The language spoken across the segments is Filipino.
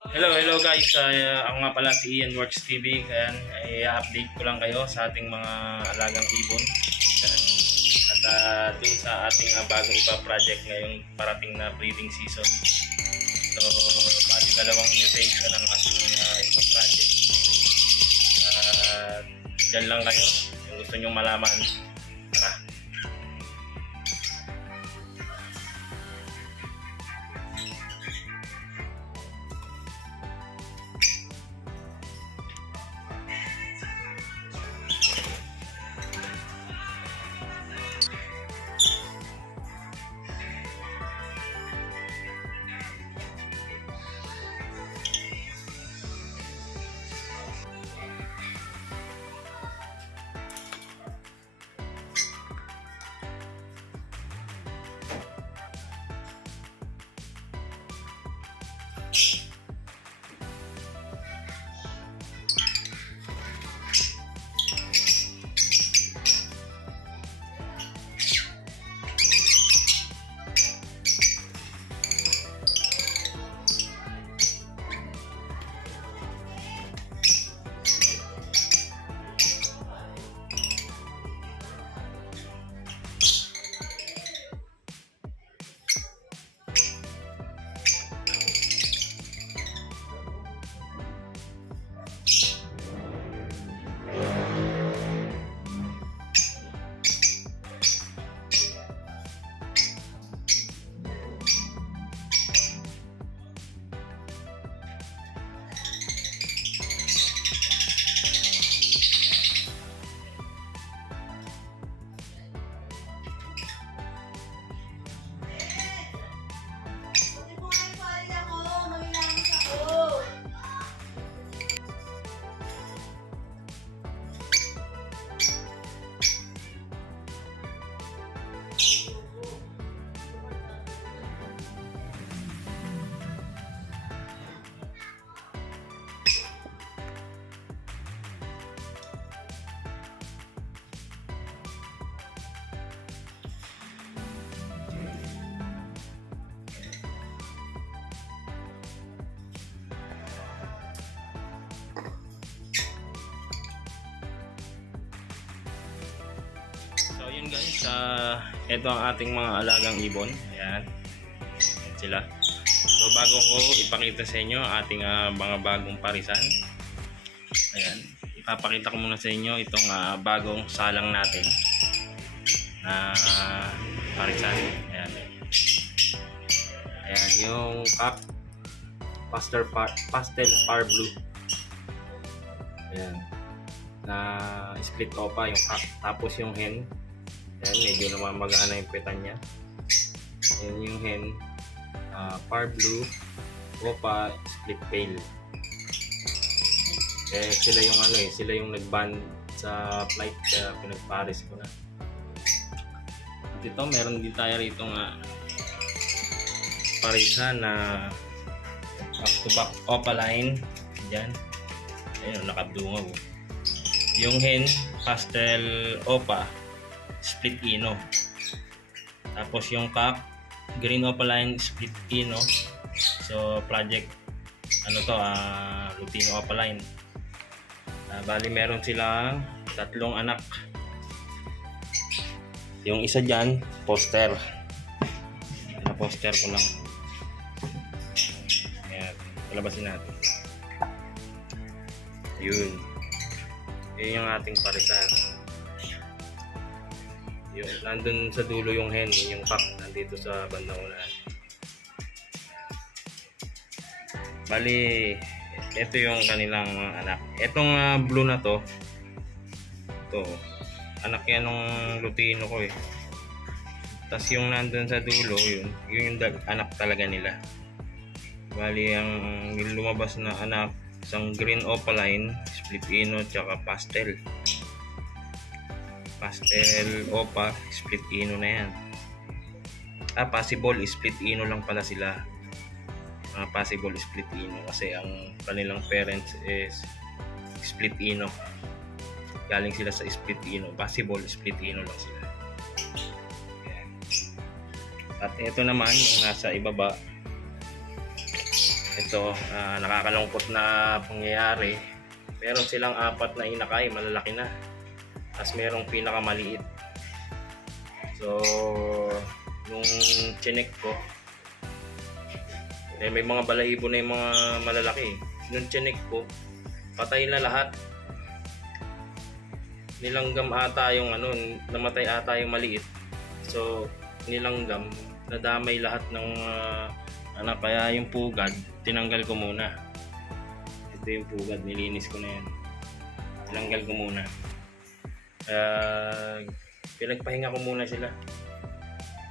Hello guys. Ako nga pala si Ian Works TV. Ayan, i-update ko lang kayo sa ating mga alagang ibon. Ayan. At dun sa ating bagong ipa-project ngayong parating na breeding season. So, bali dalawang mutation ang ating ipa-project. Dyan lang kayo. Kung gusto nyo malaman, tara. So yun guys, ito ang ating mga alagang ibon. Ayan, ayan sila. So bago ko ipakita sa inyo ating mga bagong parisan, ayan, ipapakita ko muna sa inyo itong bagong salang natin na parisan. Ayan, ayan yung pastel par blue. Ayan, na split opa yung cock, tapos yung hen. Ayan, medyo namamagana yung petan niya. Ayan yung hen, par blue, opa, split pale. Sila yung sila yung nag-ban sa flight, kaya pinagpares ko na. At ito, meron din tayo rito parisan na back to back opaline. Diyan. Ayun, nakadungaw. Yung hen, pastel opa, split ino. Tapos yung cock, green opaline, split ino. So project Lutino opaline. Bali meron silang tatlong anak. Yung isa dyan, poster. Poster ko lang. Ayan, palabasin natin. Yun yung ating parisan. Yung nandun sa dulo yung hen, yung cock nandito sa bandang unahan. Bali ito yung kanilang mga anak. Etong blue na to, anak yan ng Lutino ko eh. Tas yung nandun sa dulo, yun yung anak talaga nila. Bali ang lumabas na anak, isang green opaline, split ino, tsaka pastel opa, split ino na yan. Possible split ino lang pala sila. Possible split ino kasi ang kanilang parents is split ino. Galing sila sa split ino. Possible split ino lang sila. At ito naman yung nasa ibaba, Ito, nakakalungkot na pangyayari. Meron silang 4 na inakay, malalaki na. Tapos merong pinakamaliit. So, nung chinek ko, may mga balahibo na yung mga malalaki. Nung chinek ko, patay na lahat. Nilanggam ata yung namatay ata yung maliit. So, nilanggam, nadamay lahat ng kaya yung pugad, tinanggal ko muna. Ito yung pugad, nilinis ko na yan. Tinanggal ko muna. Pinagpahinga ko muna sila.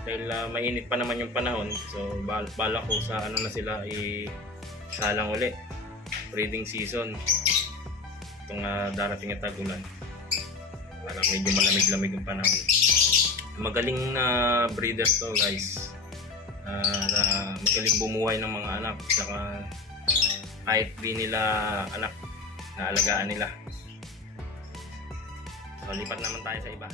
Dahil mainit pa naman yung panahon, so bala ko sa na sila isalang uli. Breeding season. Itong darating na tagulan. Para medyo malamig-lamig yung panahon. Magaling na breeder to, guys. Magaling bumuhay ng mga anak. Saka kahit di nila anak, naalagaan nila. So, lipat naman tayo sa iba.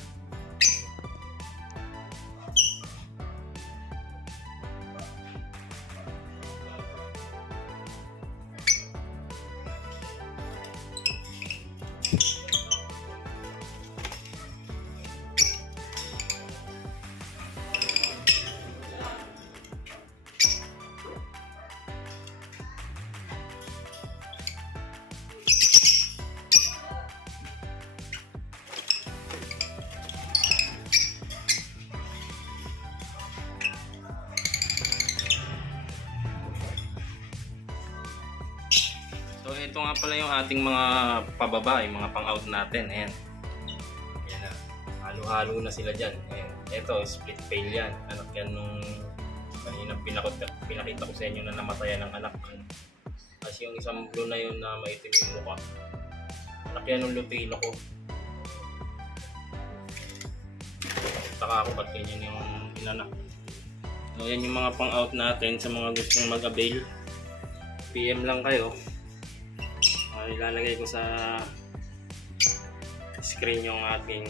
So ito nga pala yung ating mga pababa, yung mga pang-out natin. Ayan. Ayan na. Halo-halo na sila dyan. Ayan. Ito, split pail yan. Anak yan nung kanina pinakita ko sa inyo na namatayan ng anak. Kasi yung isang blue na yun na maitim yung mukha. Anak yan nung lutino ko. Taka ako ba't ganyan yung inanak. So yan yung mga pang-out natin sa mga gustong mag-avail. PM lang kayo. Ilalagay ko sa screen yung ating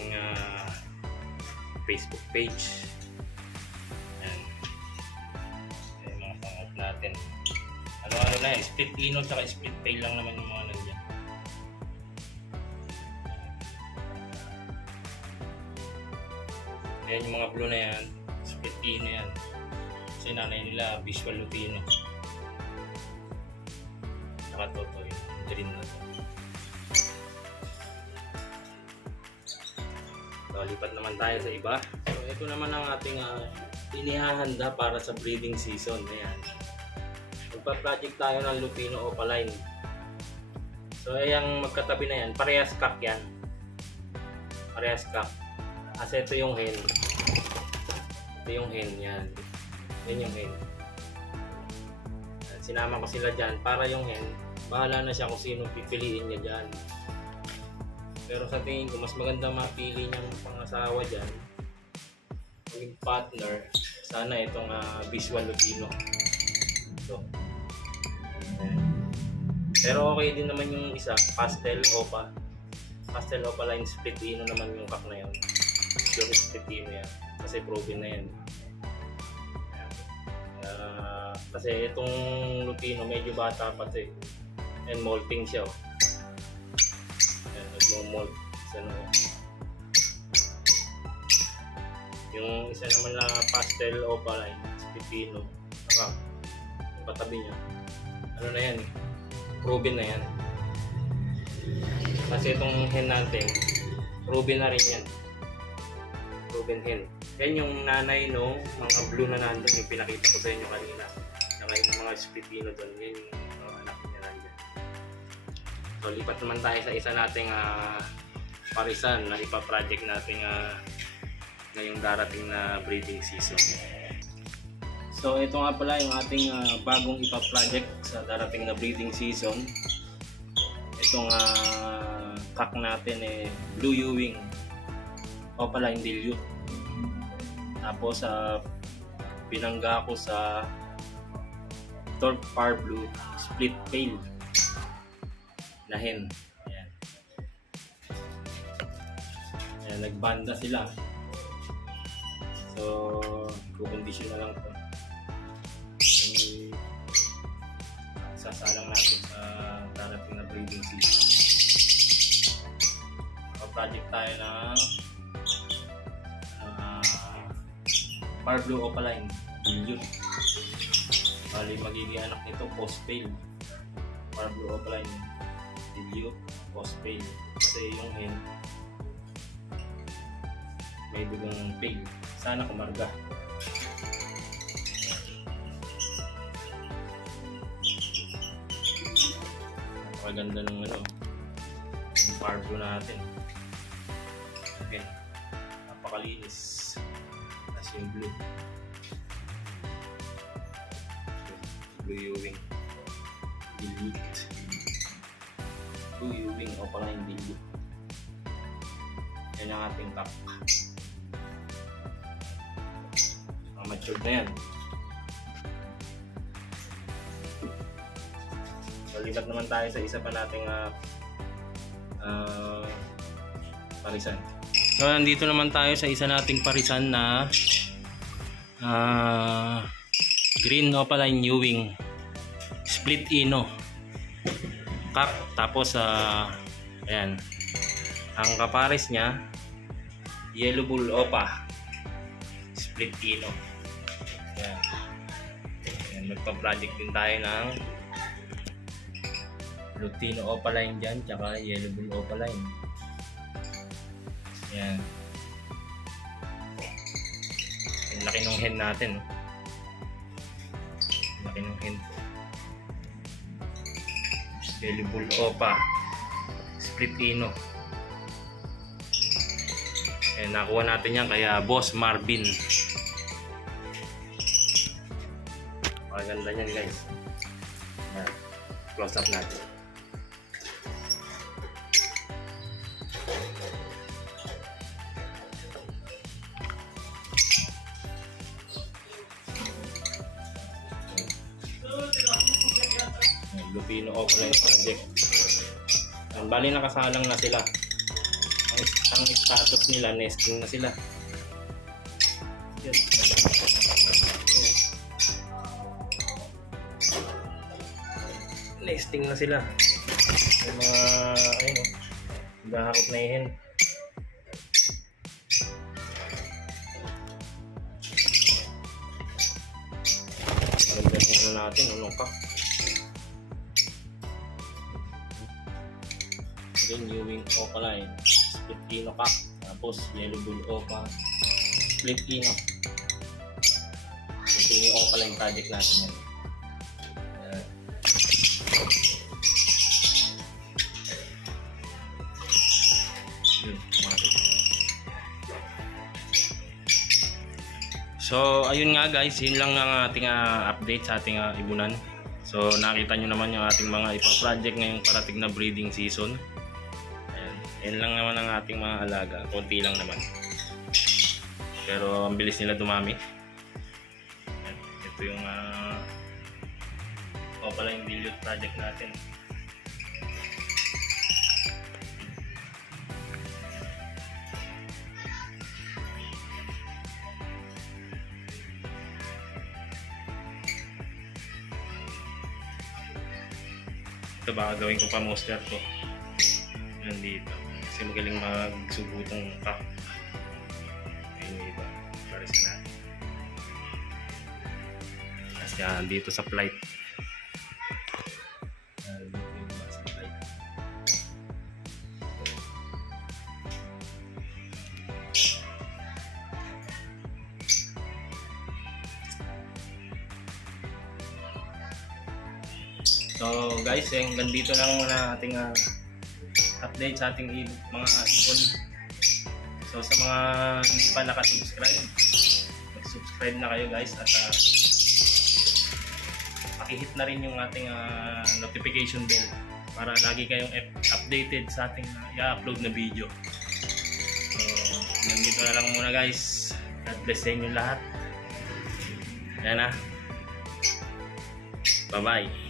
Facebook page. Ayan. Ayan, mga pang-out natin. Ano na yan, split ino at split pail lang naman yung mga nandiyan. Ayan yung mga blue na yan, split ino yan. Kasi nanay nila visual lutino. Nakatoto yun. Green na to. So, lipat naman tayo sa iba. So, ito naman ang ating inihahanda para sa breeding season. Ayan. Magpa-project tayo ng lupino opaline. So, yung magkatabi na yan, parehas cock yan. Parehas cock. Kasi ito yung hen. Ito yung hen yan. Yan yung hen. Sinama ko sila dyan para yung hen, bahala na siya kung sino pipiliin niya dyan. Pero sa tingin ko, mas maganda mapili niyang pangasawa dyan, maging partner, sana itong visual lutino. So, pero okay din naman yung isa, pastel opa. Pastel opa line split ino naman yung kak na yun. Pure split ino yan. Kasi proven na yan. Kasi itong lutino medyo bata pa ito eh. And molting siya. Ayan, nagmo-molt. Yung isa naman na pastel opaline, pipino. Saka, yung katabi niya. Ano na yan eh. Proven na yan. Kasi itong hen natin, proven na rin yan. Proven hen. Yan yung nanay no, mga blue na nandun, yung pinakita ko sa inyo kanina. Saka yung mga spitino doon, yan yung anak niya nandun. So lipat naman tayo sa isa nating parisan na ipa-project natin ngayong darating na breeding season. So ito nga pala yung ating bagong ipa-project sa darating na breeding season. Itong cock natin blue Ewing opaline dilute. Tapos binangga ko sa Torque Par Blue split pail na hen. Ayan. Ayan, nagbanda sila. So, kukondisyon na lang ito. isasalang natin sa darating na breeding season. Project tayo ng Par Blue Opaline Dilute. Bali magiging anak nito post-pale. Par Blue Opaline Dilute post-pale. Kasi yung hen may dugang pale. Sana kumarga. Napakaganda ng yung Par Blue natin. Okay. Napakalinis. As yung blue. Blue Ewing Dilute. Blue Ewing Opaline Dilute. Yan ang ating top. Matured na yan. Balibat naman tayo sa isa pa nating parisan. So, nandito naman tayo sa isa nating parisan na Green Opaline Ewing Split Ino Cup. Tapos ayan, ang kapares nya Yellow Bull Opa Split Ino. Ayan. Ayan, magpa-project din tayo ng Lutino Opaline dyan, tsaka Yellow Bull Opaline. Ayan. Ang laki ng hen natin. Ang laki ng hen. Yellow Bull Opa Split Ino. Ayan, nakuha natin yan kaya Boss Marvin. Maganda yan guys. Ayan. Close up natin. Lupino Opaline Project. Ang bali nakasalang na sila. Ang status nila, nesting na sila. Yan. Nesting na sila. Yung mga ayun oh, naghaharap na ihin. Maganda yung natin, unong ka. Then Ewing Opaline Split Ino Cup. Tapos Yellow Bull Opa Split Ino. Ito yung Opaline project natin yan. So ayun nga guys, yun lang ang ating update sa ating ibunan. So nakita nyo naman yung ating mga ipa-project ngayong parating na breeding season. Yan lang naman ang ating mga alaga. Konti lang naman. Pero ang bilis nila dumami. Yan. Ito yung Opaline Dilute project natin. Ito baka gawin ko pa monster to. Nandito. Kasi magaling magsubutong cup. Ayun yung iba. Pares na natin. Kasi dito sa flight. Dito yung iba sa flight. So guys, hanggang dito lang muna ating update sa ating mga ibon. So sa mga hindi pa nakasubscribe, mag-subscribe na kayo guys at pakihit na rin yung ating notification bell para lagi kayong updated sa ating i-upload na video. So nandito na lang muna guys. God bless sa inyo lahat. Yan na. Bye bye.